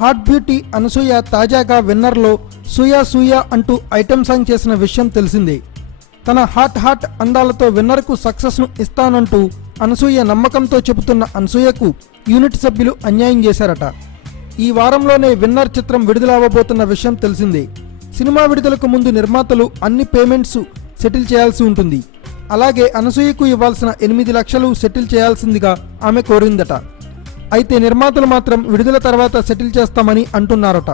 Hot beauty Anasuya తాజాగా విన్నర్లో సూయా సూయా అంటూ item song చేసిన విషయం తెలిసిందే. తన హాట్ అందాలతో విన్నర్కు సక్సెస్ను ఇస్తానంటూ అనసూయ నమ్మకంతో చెబుతున్న అనసూయకు యూనిట్ సభ్యులు అన్యాయం చేశారట. ఈ వారంలోనే విన్నర్ చిత్రం విడుదలవ్వబోతున్న విషయం తెలిసిందే. సినిమా విడుదలకు ముందు నిర్మాతలు అన్ని పేమెంట్స్ సెటిల్ చేయాల్సి ఉంటుంది. అలాగే అనసూయకు ఇవ్వాల్సిన 8 లక్షలు సెటిల్ చేయాల్సిందిగా ఆమె కోరిందట. అయితే నిర్మాతలు మాత్రం విడుదల తర్వాత సెటిల్ చేస్తామని అంటున్నారట.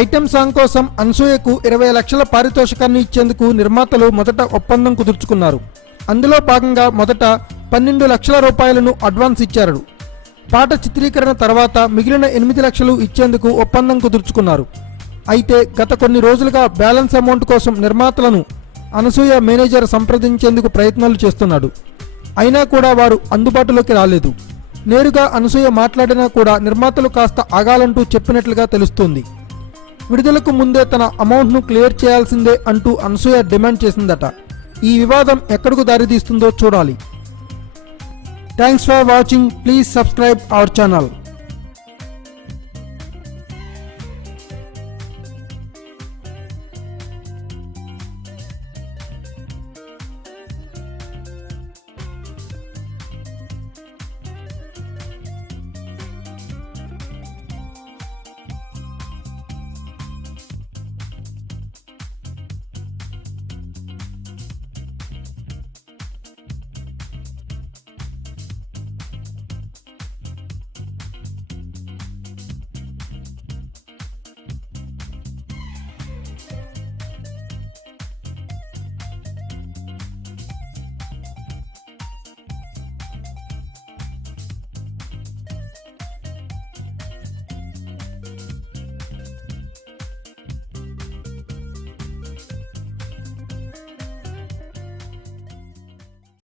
ఐటెం సాంగ్ కోసం అనసూయకు 20 లక్షల పారితోషికాన్ని ఇచ్చేందుకు నిర్మాతలు మొదట ఒప్పందం కుదుర్చుకున్నారు. అందులో భాగంగా మొదట 12 లక్షల రూపాయలను అడ్వాన్స్ ఇచ్చారు. పాట చిత్రీకరణ తర్వాత మిగిలిన 8 లక్షలు ఇచ్చేందుకు ఒప్పందం కుదుర్చుకున్నారు. అయితే గత కొన్ని రోజులుగా బ్యాలెన్స్ అమౌంట్ కోసం నిర్మాతలను అనసూయ మేనేజర్ సంప్రదించేందుకు ప్రయత్నాలు చేస్తున్నాడు. అయినా కూడా వారు అందుబాటులోకి రాలేదు. నేరుగా అనసూయ మాట్లాడినా కూడా నిర్మాతలు కాస్త ఆగాలంటూ చెప్పినట్లుగా తెలుస్తోంది. విడుదలకు ముందే తన అమౌంట్ను క్లియర్ చేయాల్సిందే అంటూ అనసూయ డిమాండ్ చేసిందట. ఈ వివాదం ఎక్కడకు దారితీస్తుందో చూడాలి. Thanks for watching. Please subscribe our channel.